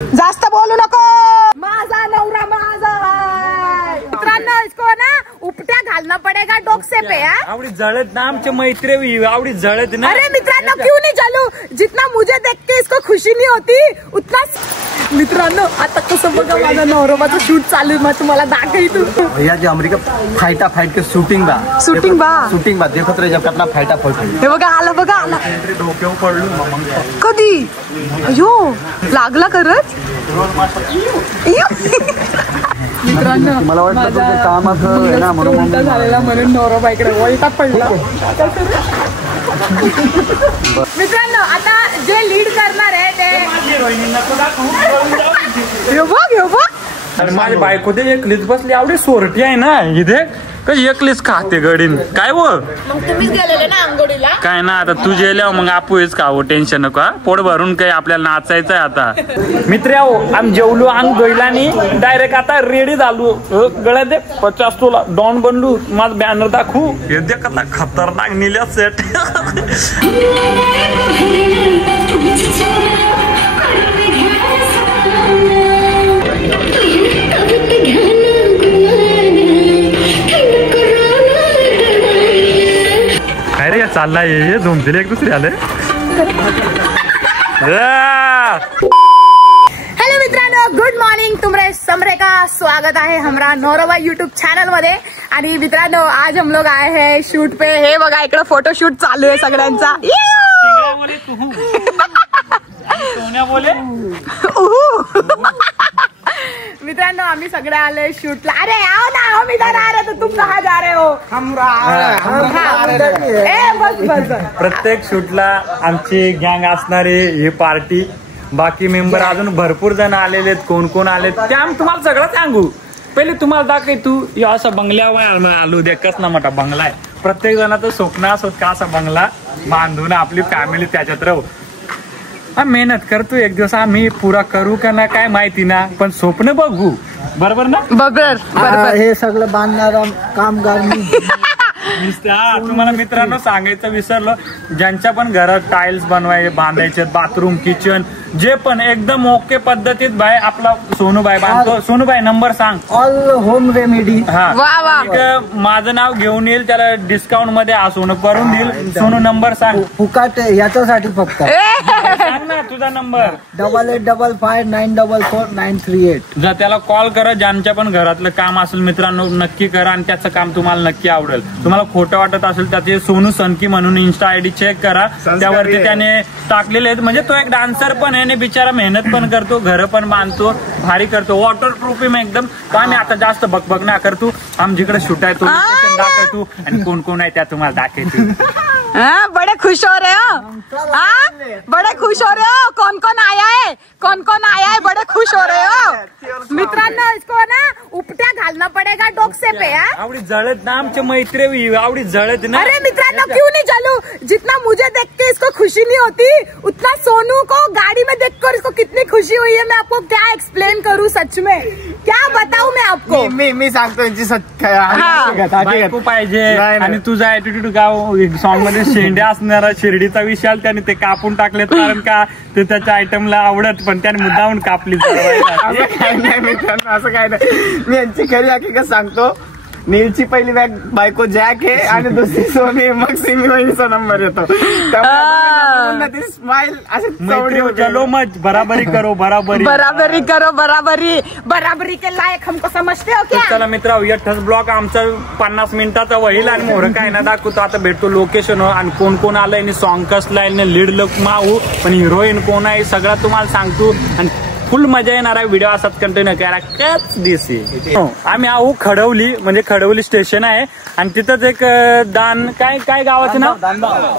जास्त बोलू नको, माझा नवरा माझा आहे. मित्रांनो इसको ना उपट्या घालना पडेगा डोकसे पे. आवडी जळत ना आमचे मैत्री, आवडी जळत ना. अरे मित्रांनो क्यों नहीं जलू, जितना मुझे देख के इसको खुशी नहीं होती उतना. मित्रांनो आता कसं बघा माझा नवरोबाचं शूट चालू आहे, मग तुम्हाला दाखवतो. भैया जो अमेरिका फाइटा फाइट के शूटिंग बा देखत रहे जब कितना फाइटा फाइट. हे बघा आला बघा आला. डोक्यावर पडलो कधी अयो लागला करत. मित्रांनो मला वाटतं कामाचं ना म्हणून झालेला म्हणून नवरोबाईकडे वळता पडला. मित्रांनो आता जे लीड करणार आहे ते आणि माझी बायको ते एकलीच बसली, आवडी सोरटी आहे ना इथे कशी एकलीच खाते गडीन काय. व मग तुम्हीच गेलेले ना आंघोळीला. काय ना आता तू जेल्यावर मग आपूच खावं, टेन्शन नको. पोट भरून काही आपल्याला नाचायचं आहे आता. मित्र आम्ही जेवलो अंग धुईलानी डायरेक्ट आता रेडी झालो. गळ्यात दे 50 तोला डॉन बनलो. माझ बॅनर दाखवू हे दे कसा खतरनाक निल्या सेट. अरे चाललाय हे झुमतील एक दुसरे आले. हॅलो मित्रांनो, गुड मॉर्निंग. तुमरे समरे का स्वागत आहे हमारा नौरवा यूट्यूब चॅनल मध्ये. आणि मित्रांनो आज हम लोग आए हैं शूट पे. हे बघा इकडे फोटोशूट चालू आहे सगळ्यांचा. मित्रांनो आम्ही सगळे आले शूटला. अरे आओ ना, हम इधर आ रहे तो तुम कहाँ जा रहे हो. बस. प्रत्येक शूटला आमची गँग असणारी ही पार्टी. बाकी मेंबर अजून भरपूर जण आलेले आहेत. कोण कोण आले ते आम्ही तुम्हाला सगळं सांगू. पहिले तुम्हाला दाखव तू या असा बंगल्यावर आलो दे. कसला मोठा बंगला आहे. प्रत्येक जणाचं स्वप्न असत का असा बंगला बांधून आपली फॅमिली त्याच्यात राहू. मेहनत करतो, एक दिवस आम्ही पुरा करू का ना काय माहिती ना, पण स्वप्न बघू. बरोबर ना. बरोबर. हे सगळं बांधणारा कामगार तुम्हाला मित्रांनो सांगायचं विसरलो, ज्यांच्या पण घरात टाइल्स बनवायचे बांधायचे, बाथरूम किचन जे पण एकदम ओके पद्धतीत बाय आपला सोनूबाई बांधतो. सोनूबाई नंबर सांग. All home remedy. हा माझं नाव घेऊन येईल, त्याला डिस्काउंट मध्ये सोनू करून देईल. सोनू नंबर सांग. फुकाट याच्यासाठी फक्त सांग ना तुझा नंबर. 8855944938. जर त्याला कॉल करा, ज्यांच्या पण घरातलं काम असेल मित्रांनो नक्की करा आणि त्याचं काम तुम्हाला नक्की आवडेल. तुम्हाला खोटं वाटत असेल त्याचे सोनू सनकी म्हणून इन्स्टा आयडी चेक करा, त्यावरती त्याने टाकलेले आहेत. म्हणजे तो एक डान्सर पण आहे, बिचारा मेहनत पण करतो, घर पण बांधतो, भारी करतो. वॉटर प्रूफ आहे एकदम. का नाही आता जास्त बकबक ना करतो. आम जिकडे शूट आहे तो दाखवतो आणि कोण कोण आहे त्या तुम्हाला दाखवतो. बड़े खुश हो रहे हो. बड़े खुश हो रहे हो. कौन कौन आया है बड़े खुश हो रहे हो. मित्रांनो इसको ना उपट्या घालना पडेगा डोकसे पे. आवडी जळत ना आमचे मैत्री, आवडी जळत ना. अरे मित्रांनो क्यों नहीं जलू, जितना मुझे देख के इसको खुशी नहीं होती उतना सोनू को गाड़ी में देखकर इसको कितनी खुशी हुई है. मैं आपको क्या एक्सप्लेन करूँ, सच में क्या बताऊँ मैं आपको. मी सांगतो बायको पाहिजे आणि तुझा ऍटिट्यूड गाव सॉन्ग मध्ये शेंड्या असणारा शिर्डीचा विशाल त्याने ते कापून टाकलेत, कारण का ते त्याच्या आयटमला आवडत, पण त्याने मुद्दामून कापली. असं काय नाही मित्रांनो, असं काय नाही. मी यांची खरी हकीकत सांगतो. नीलची पहिली बॅग बायको जॅक आहे आणि दुसरी सोनी, मग सिमी वहिनीचा नंबर येतो. स्माइल असे चलो मग बराबरी करो. बराबरी के लायक हमको समजते हो क्या. चला मित्र, यठच ब्लॉग आमचा 50 मिनिटाचा होईल आणि मोर काय ना दाखवतो. आता भेटतो लोकेशन आणि कोण कोण आलंय आणि सॉन्ग कसलं आहे, लीड लुक माऊ पण हिरोईन कोण आहे सगळं तुम्हाला सांगतो. आणि फुल मजा येणार आहे. व्हिडिओ असाच कंटिन्यू करा. कच दिसे आम्ही आहो खडवली, म्हणजे खडवली स्टेशन आहे आणि तिथंच एक काय गावाचं नाव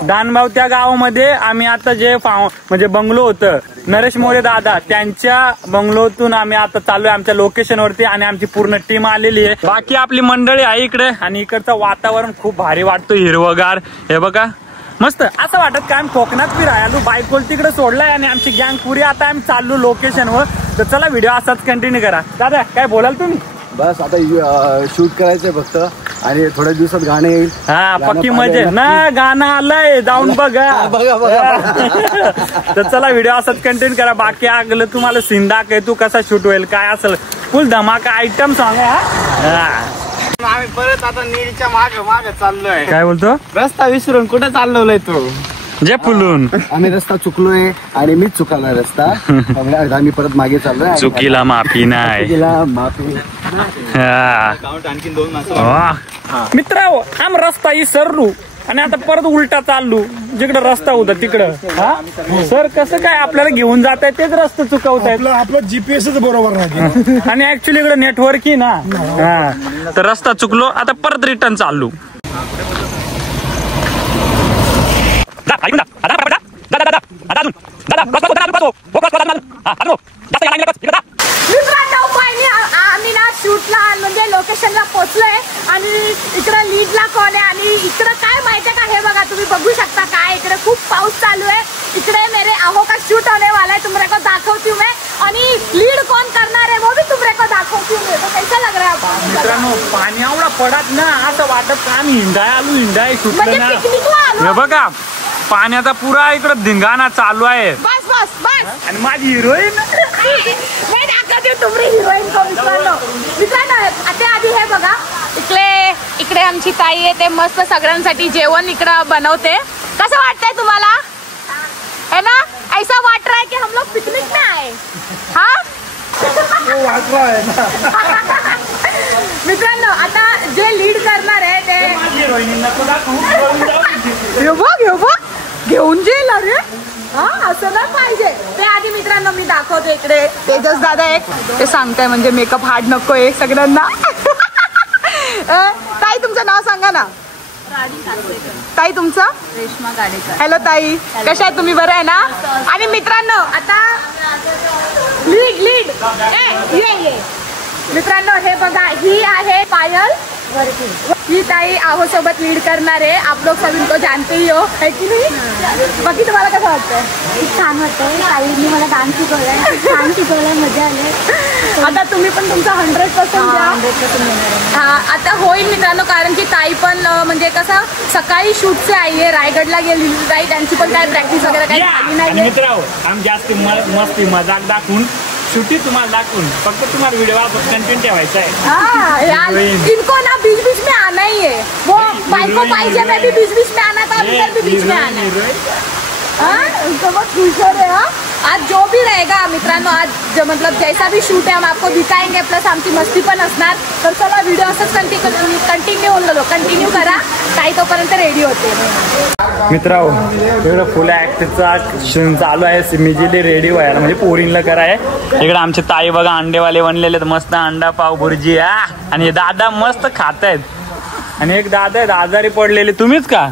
दानभाव. त्या गावामध्ये आम्ही आता जे म्हणजे बंगलो होतं नरेश मोरे दादा, त्यांच्या बंगलोतून आम्ही आता चाललोय आमच्या लोकेशन वरती आणि आमची पूर्ण टीम आलेली आहे. बाकी आपली मंडळी आहे इकडे आणि इकडचं वातावरण खूप भारी वाटतं, हिरवगार. हे बघा मस्त असं वाटत काय आम्ही कोकणात बी राहिलो. बायकोल तिकडे सोडलाय आणि आमची गँग पुरी आता आम्ही चाललो लोकेशनवर. तर चला व्हिडिओ असाच कंटिन्यू करा. दादा काय बोलाल तुम्ही. बस आता शूट करायचंय फक्त. आणि थोड्या दिवसात गाणं येईल. हा पक्की मजा ना, गाणं आलंय जाऊन बघा. तर चला व्हिडिओ असाच कंटेंट करा. बाकी आगलं तुम्हाला सीन दाखव तू कसा शूट होईल काय असेल फुल धमाका आयटम सॉन्ग आहे. आम्ही परत आता नीलच्या मागे चाललोय. काय बोलतो? रस्ता विसरून कुठे चाललोय तू? जे फुलून आम्ही रस्ता चुकलोय आणि मीच चुकाला रस्ता. आम्ही परत मागे चाललोय. चुकीला माफी नाही. चुकीला माफी. मित्र आम रस्ता विसरलो आणि आता परत उलटा चाललो जिकडं रस्ता होता तिकडं. सर कसं काय आपल्याला घेऊन जात आहे तेच रस्ता चुकवतायत. आपलं जीपीएसच बरोबर नाही आणि ऍक्च्युली इकडे नेटवर्क ही ना. तर रस्ता चुकलो आता परत रिटर्न चाललो. आम्ही ना शूटला म्हणजे लोकेशनला पोहोचलोय आणि इकडं लीडला कोण आहे आणि इकडं काय माहितीये का, हे बघा तुम्ही बघू शकता काय इकडे खूप पाऊस चालू आहे. इकडे मेरे आहो का शूट होने वाला है, तुमरे को दाखवती हूँ मैं. आणि लीड कोण करणार आहे वो भी तुमरे को दाखवती हूँ. तो कैसा लग रहा है मित्रांनो? पाणी एवढा पडत ना असं वाटत आम्ही हिंडाय शूटला ना. पिकनिकला आलो. हे बघा पाण्याचा पुरा इकडे धिंगाणा चालू आहे. बस बस बस. आणि माझी हिरोईन मी दाखवते तुमरी हिरोईन को. मित्रांनो आता आधी हे बघा इकडे आमची ताई आहे ते मस्त सगळ्यांसाठी जेवण इकडं बनवते. कसं वाटतंय तुम्हाला? है ना, ऐसा वाट रहा है कि हम लोग पिकनिक में आए. हाँ मित्रांनो आता जे लीड करणार आहे ते घेऊन जेल. अरे हा असं नाही पाहिजे. ते आधी मित्रांनो मी दाखवते. इकडे तेजस दादा एक ते सांगताय म्हणजे मेकअप हार्ड नको आहे सगळ्यांना. ताई तुमचं नाव सांगा ना. ताई तुमचं? रेश्मा गाडेकर. हॅलो ताई, कशा आहे तुम्ही? बरं आहे ना? आणि मित्रांनो आता लीड ये मित्रांनो हे बघा ही आहे पायल. ही ताई आहो सोबत लीड करणार आहे. आप लोग सब इनको जानते ही हो है की नाही? बाकी तुम्हाला कसं वाटतंय? छान वाटतंय. ताईंनी मला डान्स शिकवलाय, छान शिकवलाय, मजा आली. आता तुम्ही पण तुमचा 100% द्या. हा आता होईल मित्रांनो, कारण की ताई पण म्हणजे कसं सकाळी शूटचे आई आहे, रायगडला गेलेली ताई, त्यांची पण काय प्रॅक्टिस वगैरे काही झाली नाही. मित्रांनो आम्ही जास्त मस्ती मजाक दाखवून शूटी तुम्हाला दाखवून फक्त तुम्हाला व्हिडिओ कंटेंट ठेवायचा आहे. हाँ यार इनको ना बीच बीच में आना ही है. वो बाइक को पाइजे में भी बीच बीच में आना था, इधर भी बीच में आना है. उनको बहुत खुश हो रहे हैं. आज जो भी रहेगा मित्रांनो, आज जो मतलब जैसा भी शूट है हम आपको दिखाएंगे, प्लस आमची मस्ती पण असणार. तर चला व्हिडिओ असंच कंटिन्यू करा. काही तोपर्यंत रेडी होते. मित्रांनो इकडे फुल ऍक्टचा क्षण चालू आहे. मिजीली रेडी व्हायला म्हणजे पोरींला कराय. इकडे आमचे ताई बघा अंडेवाले बनलेले मस्त अंडा पाव भुर्जी. आणि हे दादा मस्त खात आहेत. आणि एक दादा आहेत आजारी पडलेले. तुम्हीच का?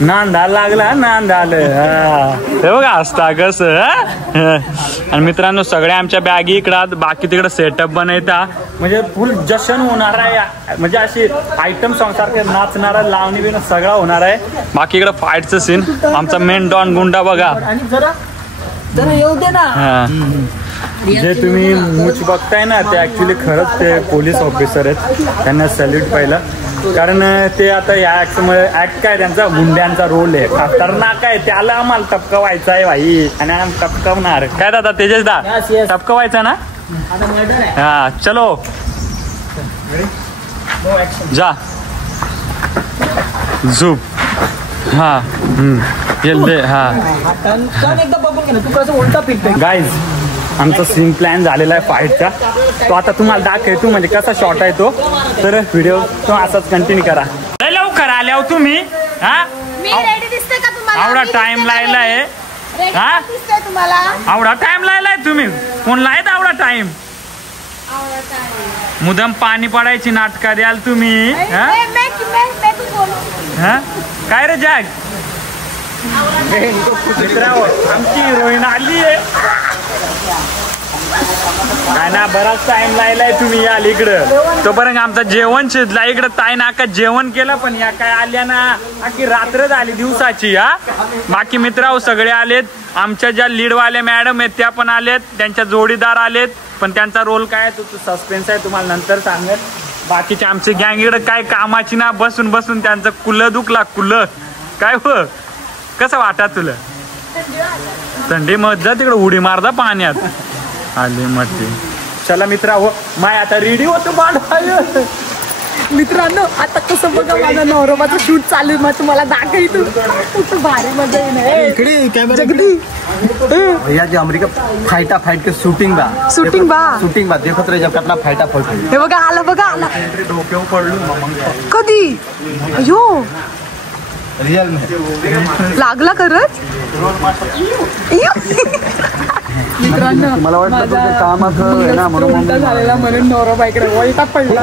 नांदाला लागला नांदाल. हे बघा असता कसं. आणि मित्रांनो सगळ्या आमच्या बॅगी इकडं बाकी तिकडे सेटअप बनायचा म्हणजे फुल जशन होणार आहे. म्हणजे अशी आयटम सॉंग सारखे नाचणारा लावणी बिन सगळा होणार आहे. बाकी इकडे फाईटचं सीन आमचा मेन डॉन गुंडा बघा. येऊ दे ना. जे तुम्ही मूच बघताय ना ते ऍक्च्युली खरंच ते पोलीस ऑफिसर आहेत. त्यांना सॅल्यूट पहिलं. कारण ते आता या ऍक्ट काय त्यांचा गुंड्यांचा रोल आहे. खतरनाक आहे. त्याला आम्हाला टपकवायचा आहे भाई. आणि आम्ही टपकवणार. काय दादा तेजस दा टपकवायचा ना? हा चलो जा झूप. हा गाईज आमचा सीन प्लॅन झालेला आहे फाईटचा. तो आता तुम्हाला दाखवतो म्हणजे कसा शॉट आहे तो. तर व्हिडिओ तो असाच कंटिन्यू करा. लवकर आल्या हो तुम्ही. हा मी रेडी दिसते का तुम्हाला? आवडा टाइम लायलाय. हा दिसते तुम्हाला? आवडा टाइम लायलाय तुम्ही. कोण लायत आवडा टाइम? मुदम पाणी पडायची नाटका द्याल तुम्ही. हा काय रे जॅक? आमची हिरोईन आली आहे. काय ना बराच टाइम लायलाय तुम्ही याल इकडं. तोपर्यंत आमचं जेवण शिजला इकडं. ताई नाका जेवण केलं पण या काय आल्या ना आखी रात्र झाली दिवसाची. हा बाकी मित्रांनो सगळे आलेत. आमच्या ज्या लीडवाले मॅडम आहेत त्या पण आलेत. त्यांच्या जोडीदार आलेत. पण त्यांचा रोल काय तो सस्पेन्स आहे तुम्हाला नंतर सांगत. बाकीचे आमचे गँग इकडे काय कामाची ना, बसून बसून त्यांचं कुल दुखला कुल. काय हो कसं वाटत तुला? थंडी मग जा तिकडे उडी मारदा पाण्यात आले मग. चला मित्रा हो माय आता रेडी होतो बांधाय. मित्रांनो आता कसं बघा माझा नवरोबाचं शूट चालू आहे, मग तुम्हाला दाखवतो खूप भारी मजा येणार. जगदी भैया जी अमेरिका फाइटा फाइट के शूटिंग बा देखत रहे जब कितना फाइटा फाइट. हे बघा आला डोक्यावर पडलो कधी. अयो रियल में लागला खरंच. मित्रांनो मला वाटलं कामात ना म्हणून झालेला म्हणून नवरोबा इकडे वळता पडला.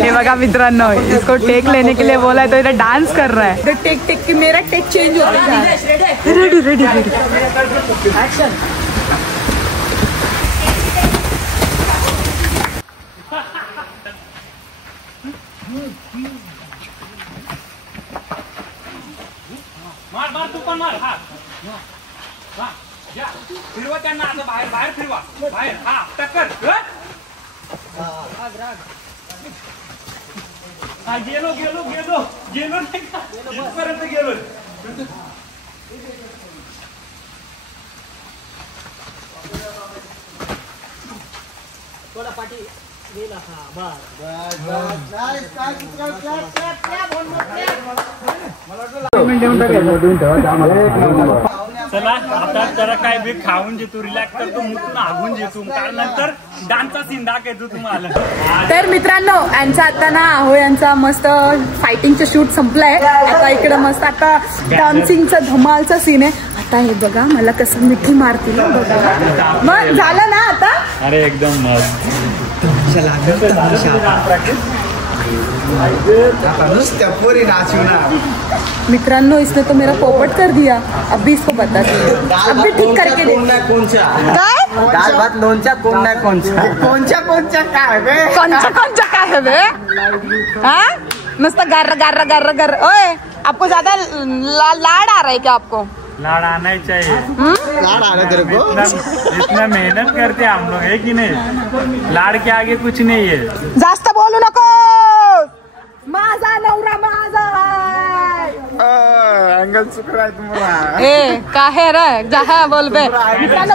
ये बघा मित्रांनो इसको टेक लेने के लिए बोला है तो इधर डांस कर रहा है. टेक की मेरा टेक चेंज होता है. Ready action. मार तू पण मार. हा फिरवा त्यांना असं बाहेर फिरवा बाहेर. हा टक्कर. गेलो नाही का इथपर्यंत गेलो. चला आता जरा काय बी खाऊन जेतो, रिलॅक्स करतो, मुतून हागून जेतो, कारण नंतर डान्सचा सीन दाखवतो तुम्हाला. तर मित्रांनो यांचा आता ना हो यांचा मस्त फायटिंगचं शूट संपलंय. आता इकडं मस्त आता डान्सिंगचं धमालचा सीन आहे. आता हे बघा मला कसं मिठी मारतील बघा. मग झालं ना आता. अरे एकदम मस्त. मित्रांनो इसने तो मेरा पोपट कर दिया. अभी इसको बता अभी ठीक करके दे. काय दाल भात लोणच्या कोण नाही कोणच्या काय कोणचा काय है बे. हाँ मस्त गर्र गर्र गर्र गर्र. ओए आपको ज्यादा लाड आ रहा है क्या? आपको लाड़ आना ही चाहिए. लाड आना तेरे को. इतना मेहनत करते हम लोग है कि नहीं. लाड़ के आगे कुछ नहीं है. जास्त बोलू नको. माझा नवरा माझा अँगल चुकलाय तुम्हाला. ए काय रे जहा बोल बे.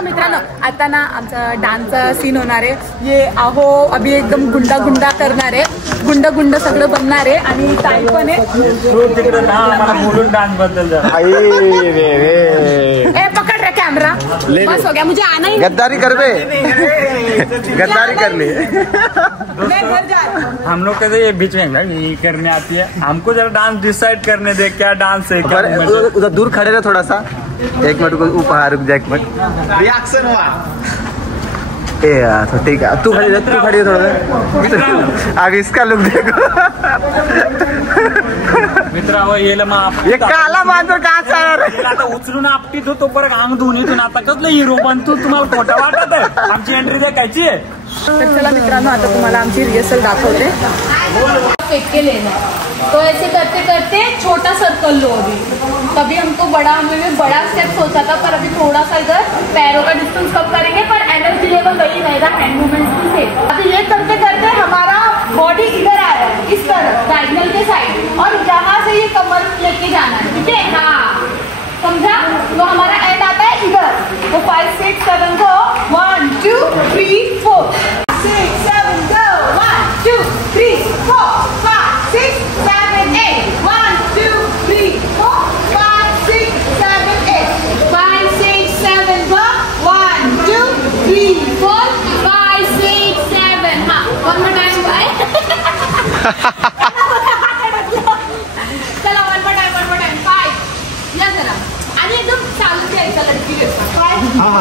मित्रांनो आता ना आमचा डान्सचा सीन होणार आहे. ये आहो अभी एकदम गुंडा करणार आहे. गुंड सगळं बनणार आहे आणि ताई पण आहे. तिकडे ना मला बोलून डान्स बद्दल ए पकड़ रे कैमरा. बस हो गया मुझे आना ही. गद्दारी कर बे. गद्दारी कर ले. मैं घर जा रहा हूं. हम लोग कहते ये बीच में ये करने आती है. हमको जरा डांस डिसाइड करने दे क्या डांस है क्या. उधर दूर खड़े रहे थोड़ा सा. एक मिनट ऊपर रुक जा. एक मिनट रिएक्शन हुआ. ए तो ठीक है तू खड़ी है थोड़ा. अब इसका लुक देखो. मित्रा ये काला मांजर का आता उचलून आपटी तो परत अंग धुनीतून आता कसलं हिरो पण तुम्हाला खोटं वाटत आहे. आमची एंट्री द्यायची आहे. तर चला मित्रांनो आता तुम्हाला आमची रिहर्सल दाखवते. फेंक के लेना है. तो ऐसे करते करते छोटा सर्कल लो. अभी हमको हमने बड़ा स्टेप सोचा था पर अभी थोड़ा सा इधर पैरों का डिस्टेंस कम करेंगे पर एनर्जी लेवल वही रहेगा हैंड मूवमेंट्स की से. अभी ये करते करते हमारा बॉडी इधर आ रहा है इस तरफ डायगोनल के साइड और जहाँ से ये कमर लेके जाना है. ठीक है हाँ समझा. तो हमारा एंड आता है इधर. तो 5 6 7 go 1 2 3 4 6 7 go 1 2 3 4 5 6 7 8 1 2 3 4 5 6 7 8 5 6 7 go 1 2 3 4 5 6 7 हाँ one more time bye. चला one more time 5 या जरा आणि एकदम चालू द्यायचं लडकी. 5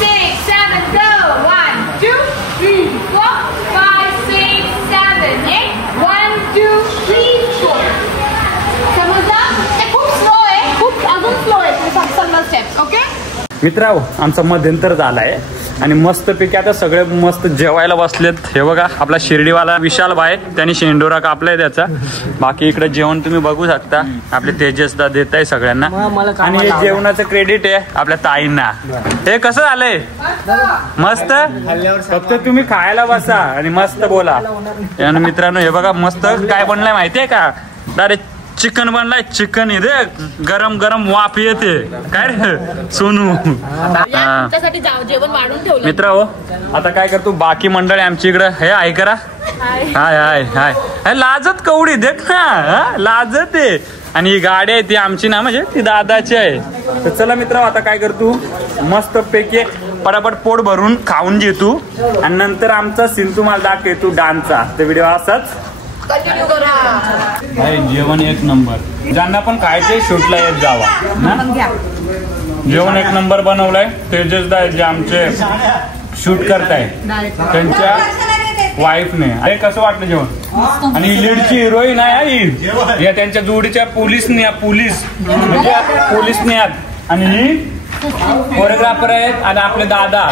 6 7 go 1 2 3 4 5 6 7 8 1 2 3 4. समजलं. ते खूप स्लो आहे. खूप अजून स्लो आहे. 7 स्टेप्स. ओके मित्रांनो आमचा मध्यंतर झालाय आणि मस्तपैकी आता सगळे मस्त जेवायला बसलेत. हे बघा आपला शिर्डीवाला विशाल भाई त्यांनी शेंडोरा कापलाय त्याचा. बाकी इकडे जेवण तुम्ही बघू शकता आपले तेजस दा देत आहे सगळ्यांना. आणि हे जेवणाचं क्रेडिट आहे आपल्या ताईंना. हे कसं झालंय मस्त. फक्त तुम्ही खायला बसा आणि मस्त बोला. आणि मित्रांनो हे बघा मस्त काय बनलंय माहितीये का. डायरेक्ट चिकन बनलाय. चिकन इथे गरम गरम वाफ येते काय रे सोनू. जेवण वाढून ठेवलं. मित्र हो आता काय करतो बाकी मंडळी आमची इकडं हे आहे करा. हाय हाय हाय लाजत कवडी देख ना लाजत आहे. आणि ही गाडी आहे ती आमची ना म्हणजे ती दादाची आहे. तर चला मित्र आता काय करतो मस्त पैकी पटापट पोट भरून खाऊन घेतो आणि नंतर आमचा सीन तुम्हाला दाखवतो डान्सचा. ते व्हिडिओ असाच जेवण एक नंबर. ज्यांना पण खायचे शूटला येत जावा ना. जेवण एक नंबर बनवलंय. तेजस दा जे आमचे शूट करताय त्यांच्या वाईफने. अरे कसं वाटलं जेवण. आणि लीडची हिरोईन आहे ही त्यांच्या जोडीच्या पोलीस म्हणजे पोलीस आहेत. आणि ही कोरिओग्राफर आहेत आणि आपले दादा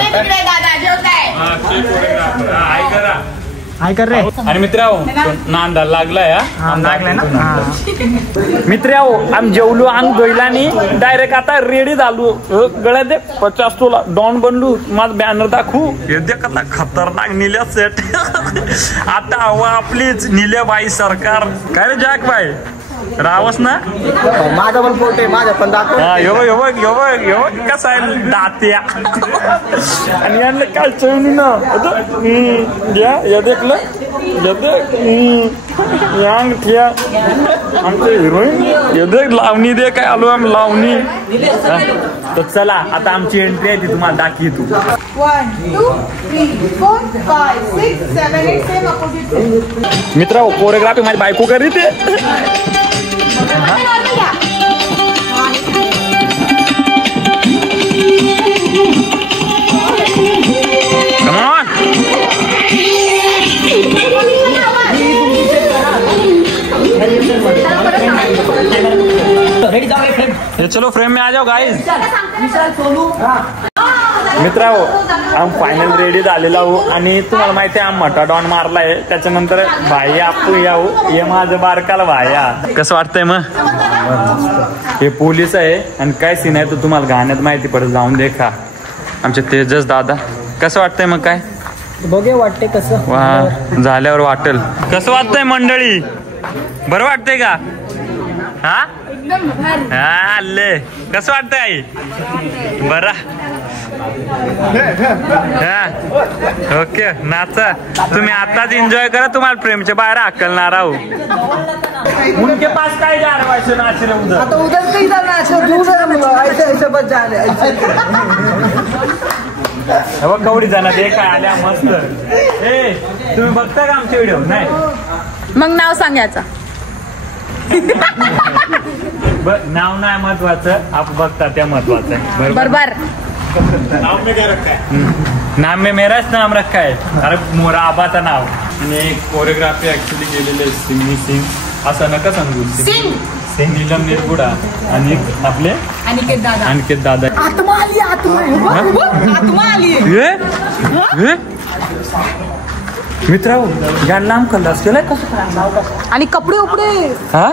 काय कर रे. आणि मित्रांनो नांदा लागलाय मित्रांनो आम्ही जेवलो आणि गैलानी डायरेक्ट आता रेडी झालो. गळ्यात 50 तोला डॉन बनलो. माझं बॅनर दाखवू हे देख आता खतरनाक निल्या सेट. आता हवा आपलीच निल्याबाई सरकार. काय रे जॅक बाई रावस ना. माझा पण पोट आहे माझा पण दाखव. कसा आहे दात्या. आणि यांना काय चवणी ना या देखलं आमचे हिरोईन ये लावणी दे काय आलो आम्ही लावणी. तर चला आता आमची एंट्री आहे ती तुम्हाला दाखवतो. 1 2 3 4 5 6 7 8 सेम अपोजिट. मित्र कोरिओग्राफी माझी बायको करीते. चलो फ्रेम में आ जाओ गाइस. मित्रांनो आम्ही फायनल रेडी झालेला आहो आणि तुम्हाला माहिती आहे आम्ही मटा डॉन मारलाय. त्याच्यानंतर भाई आपू याऊ हे माझं बारकाला भाया. कसं वाटतंय मग. हे पोलीस आहे आणि काय सीन आहे तो तुम्हाला गाण्यात माहिती पडेल. जाऊन देखा आमचे तेजस दादा. कसं वाटतंय मग काय बघे वाटते कसं. वा झाल्यावर वाटेल. कसं वाटतंय मंडळी बरं वाटतंय का. हा आले कसं वाटतंय आई बरा. ओके नाचा तुम्ही आताच एन्जॉय करा. तुम्हाला प्रेमच्या बाहेर हाकलणार आहो. उनके पास काय जा रहा है नाच रहे उधर. आता उधर काही कवडी जाणार हे काय आल्या मस्त. ए तुम्ही बघता का आमचे व्हिडिओ नाही. मग नाव सांगायचं. नाव नाही महत्वाचं आपण बघता त्या महत्वाचं आहे. बरोबर. नाम में मेराच नाम रखा है. अरे मोरा आबाचं नाव. आणि कोरिओग्राफी ऍक्च्युली केलेली आहे सिंग. असं नका सांगू. सिंग नीलम निर्गुडा आणि आपले अनिकेत दादा. आत्मा आली. मित्रांनो यांना लांब खल्लास केलाय कसं. आणि कपडे उपडे हा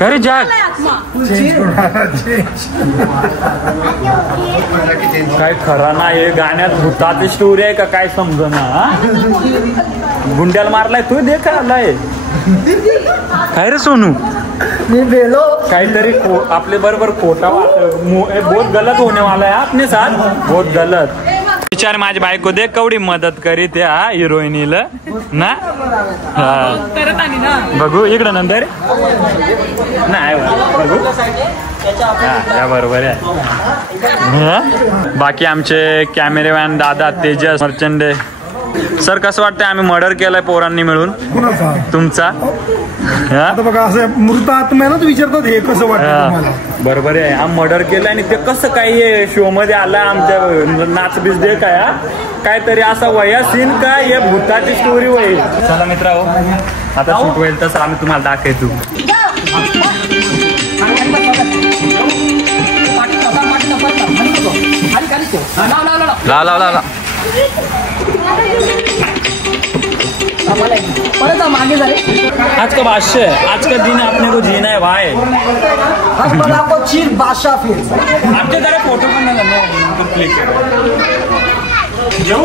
रे जॅक काय खरा नाही. गाण्यात भूताची स्टोरी आहे का काय समजना. गुंड्याला मारलाय तू दे का आलाय काय रे सोनू. काहीतरी आपले बरोबर खोटा बहुत गलत होने वाला है अपने साथ. बहुत गलत. विचार माझी बायको दे कवडी मदत करीत या हिरोईनीला ना. बघू इकडं नंतर नाही बघू या बरोबर आहे. बाकी आमचे कॅमेरामॅन दादा तेजस मर्चंडे. सर कसं वाटतंय आम्ही मर्डर केलाय पोरांनी मिळून तुमचा. बघा असं मृत आत्म्यालाच विचारतात हे कसं वाटतं. बरोबर आहे आम्ही मर्डर केलं आणि ते कसं काही शो मध्ये आलं आमच्या नाचबीज दे काय काहीतरी असा वया सीन काय हे भूताची स्टोरी होईल. चला मित्रांनो आता शूट होईल तसं आम्ही तुम्हाला दाखवतो. लाव लाव लाव लाव. आज का बादशाह है, आज का दिन अपने को जीना है भाई. आपको चीर बादशाह फिर आपके जरा फोटो पण नाही क्लिक जाऊ.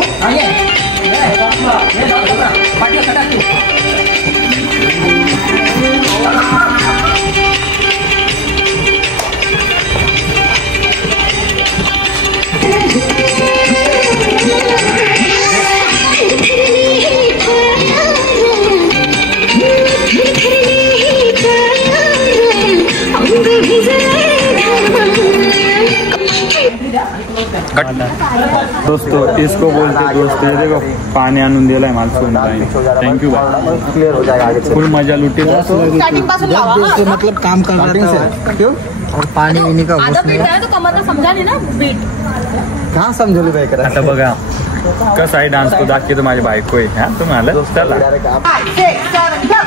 दोस्तों इसको बोलते दोस्तों, ये देखो पाणी आणून दिलाय मला सोनताईने. थँक्यू भाई, क्लियर हो जाएगा आगे. फुल मजा लुटी. स्टार्टिंग पासून लावा हा. मतलब काम कर रहे हैं क्यों और पानी पीने का आधा बीट आहे तो कमरला समजा नाही ना बीट. कहाँ समझोली भाई करा. आता बघा कसा आहे डान्स तो दाखवतो माझी बायको आहे. हा तुम्हाला चला. 5, 6, 7, go.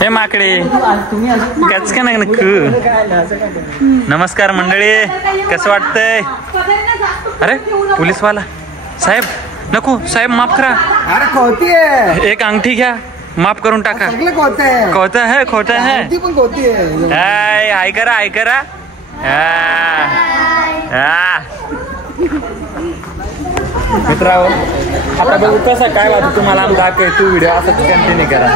हे माकडे कच का नक. नमस्कार मंडळी, कसं वाटतंय. अरे पोलीसवाला साहेब नको साहेब माफ करा. अरे खोती है, एक अंगठी घ्या, माफ करून टाका. खोते है, खोटं आहे खोटं आहे. पण खोती है. हाय करा हाय करा. मित्रांनो आता बघू कसं काय वाटतं तुम्हाला. आम दाखव तू व्हिडिओ असं कंटिन्यू करा.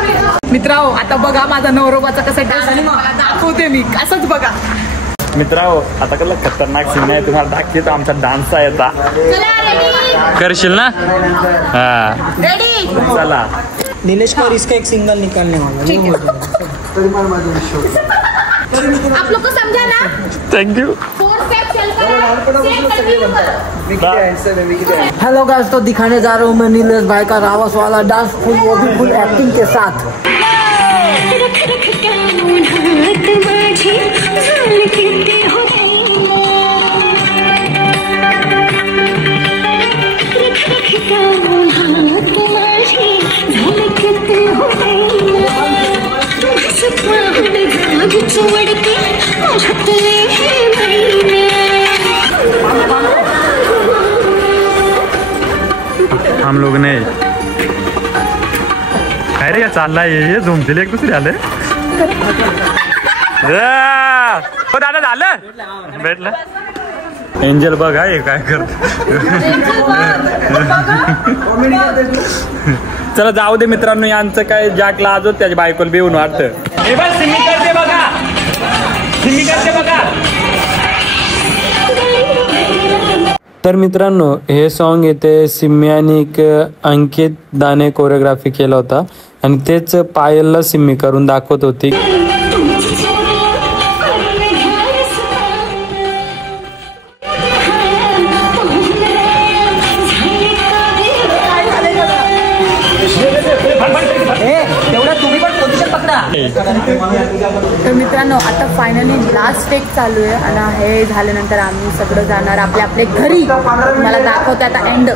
मित्रांनो आता बघा माझा नवरोबाचा कसं डान्स मला दाखवते मी. असंच बघा मित्रांनो, आता कसं खतरनाक सीन आहे तुम्हाला दाखवतो. आमचा डान्स आहे आता. करशील ना. हा रेडी. चला. नीलेश को इसका एक सिंगल निकालने वाला. आप लोग को समझा ना. थँक्यू. 4 स्टेप चलकर हेलो गाइस, तो दिखाने जा रहा हूँ मैं नीलेश भाई का रावस वाला डांस, फुल वो भी फुल एक्टिंग के साथ. हम लोग ने काय रे चाललाय हे झोमतील एक दुसरे आले. हो दादा झालं भेटलं. एंजल बघ हे काय करत. चला जाऊ दे मित्रांनो, यांचं काय जॅकला आजो त्याच्या बायकोला बेऊन वाटतं. सिमी करते बघा, सिमी करते बघा. तर मित्रांनो हे सॉन्ग येते सिम्मी आणि अंकित दाने कोरिओग्राफी केला होता आणि तेच पायलला सिम्मी करून दाखवत होती. तर मित्रांनो आता फायनली लास्ट टेक चालू आहे आणि हे झाल्यानंतर आम्ही सगळं जाणार आपल्या आपल्या घरी. मला दाखवते आता एंड.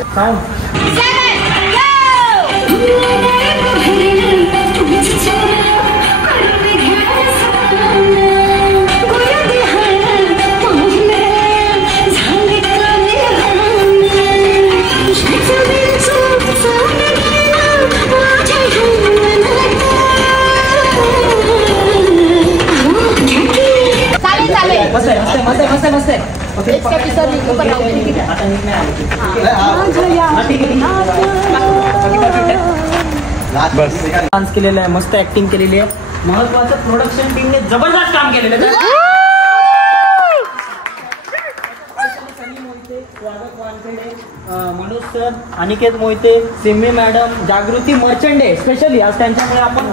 डान्स केलेला आहे, मस्त ऍक्टिंग केलेली आहे. महत्वाचं प्रोडक्शन टीमने जबरदस्त काम केलेलं आहे. मनोज सर, अनिकेत मोहिते, सिम्मी मॅडम, जागृती मर्चंडे स्पेशली आज त्यांच्यामुळे आपण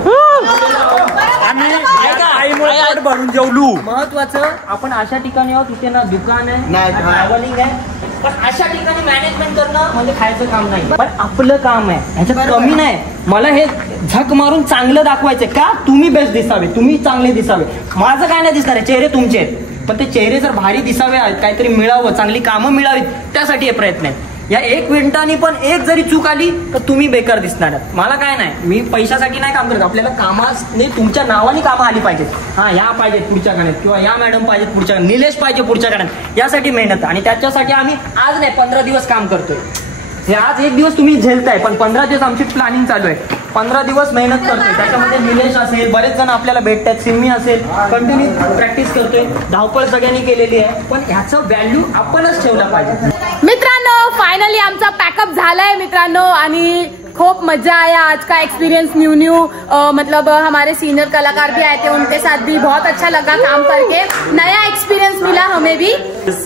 भरून जेवलू. महत्वाचं आपण अशा ठिकाणी आहोत तिथे ना दुकान आहे ना ट्रॅव्हलिंग आहे, पण अशा ठिकाणी मॅनेजमेंट करणं म्हणजे खायचं काम नाही, पण आपलं काम आहे ह्याच्यात कमी नाही. मला हे झक मारून चांगलं दाखवायचं का तुम्ही बेस्ट दिसावे, तुम्ही चांगले दिसावे. माझं काय नाही दिसणार आहे, चेहरे तुमचे आहेत, पण ते चेहरे जर भारी दिसावे, काहीतरी मिळावं, चांगली कामं मिळावीत, त्यासाठी हे प्रयत्न आहेत. या 1 मिनिटांनी पण एक जरी चूक आली तर तुम्ही बेकार दिसणार आहात. मला काय नाही, मी पैशासाठी नाही काम करत. आपल्याला कामाने तुमच्या नावाने कामं आली पाहिजेत. हा, ह्या पाहिजेत पुढच्या गाण्यात, किंवा या मॅडम पाहिजेत पुढच्या गाण्यात, निलेश पाहिजे पुढच्या गाण्यात. यासाठी मेहनत, आणि त्याच्यासाठी आम्ही आज नाही 15 दिवस काम करतोय. हे आज 1 दिवस तुम्ही झेलताय, पण 15 दिवस आमची प्लॅनिंग चालू आहे. 15 दिवस मेहनत करतोय. त्याच्यामध्ये निलेश असेल, बरेच जण आपल्याला भेटतात, सिम्मी असेल, कंटिन्यू प्रॅक्टिस करतोय. धावपळ सगळ्यांनी केलेली आहे, पण ह्याचं व्हॅल्यू आपणच ठेवलं पाहिजे. मित्रांनो, फाइनली आमचा पॅकअप झालाय मित्रांनो, आणि खूब मजा आया आज का एक्सपीरियंस. न्यू मतलब हमारे सीनियर कलाकार भी आए थे, उनके साथ भी बहुत अच्छा लगा काम करके, नया एक्सपीरियंस मिला हमें भी. इस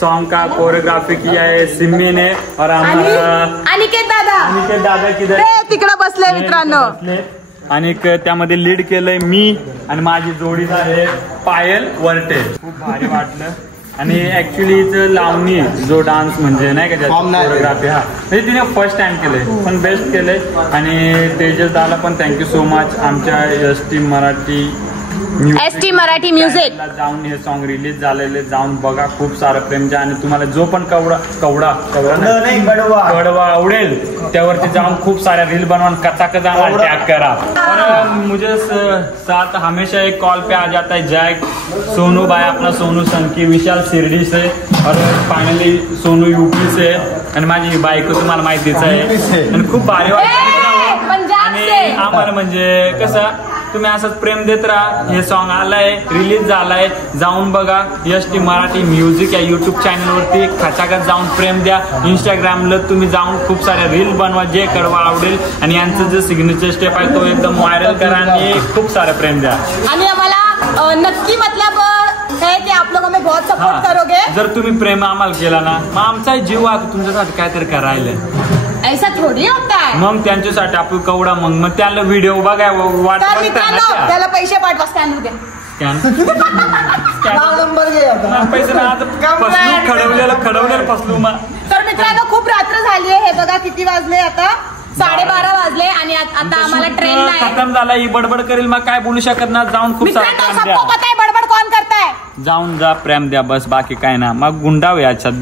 सॉन्ग का कोरियोग्राफी किया है सिम्मी ने, और अनिकेत दादा किधर तिकडे बसले मित्रांनो. आणि त्यामध्ये लीड केलंय मी आणि माझी जोडीदार आहे पायल वरटे. खूप भारी वाटलं. आणि ऍक्च्युली लावणी जो डान्स म्हणजे नाही का कोरियोग्राफी, हा म्हणजे तिने फर्स्ट टाइम केलंय, पण बेस्ट केलंय. आणि तेजस दादा पण थँक्यू सो मच. आमच्या एसटी मराठी म्युझिक जाऊन हे सॉन्ग रिलीज झालेले, जाऊन बघा, खूप सारं प्रेम द्या. आणि तुम्हाला जो पण कवडा आवडेल त्यावरती जाऊन खूप साऱ्या रील बनवा, कचा टैग करा. और मुझे साथ हमेशा एक कॉल पे आ जाता है जैक, सोनू भाई अपना सोनू संकी, विशाल शिर्डी से, और फायनली सोनू यूपी से, आणि माझी बायको तुम्हाला माहितीच आहे. आणि खूप भारी वाटतं. आणि आम्हाला म्हणजे कसं तुम्ही असंच प्रेम देत राहा. हे सॉन्ग आलंय, रिलीज झालाय, जाऊन बघा. एसटी मराठी म्युझिक या युट्यूब चॅनलवरती खचाखच जाऊन प्रेम द्या. इंस्टाग्रामला तुम्ही जाऊन खूप साऱ्या रील बनवा, जे कडवा आवडेल. आणि यांचं जे सिग्नेचर स्टेप आहे तो एकदम व्हायरल करा, आणि खूप सारं प्रेम द्या. आणि आम्हाला नक्की मतलब है की आप लोग हमें बहुत सपोर्ट करोगे. जर तुम्ही प्रेम आम्हाला केला ना, मग आमचा जीव तुमच्यासाठी काहीतरी करायला. ऐसा थोडी होता है. मग त्यांच्यासाठी आपण कवडा, मग त्याला व्हिडिओ बघाय वाट त्याला पैसे पाठवा स्कॅनर दे. पैसे खडवलेलं फसलो मग. तर मित्रांनो, खूप रात्र झाली आहे. हे बघा किती वाजले आता, 12:30 वाजले, आणि आता आम्हाला ट्रेन नाही. खतम झाला. ही बडबड करेल, मग काय बोलू शकत ना. जाऊन खूप सारा प्रेम द्या. बडबड कोण करताय. जाऊन जा, प्रेम द्या, बस बाकी काय ना. मग गुंडावे याच्यात.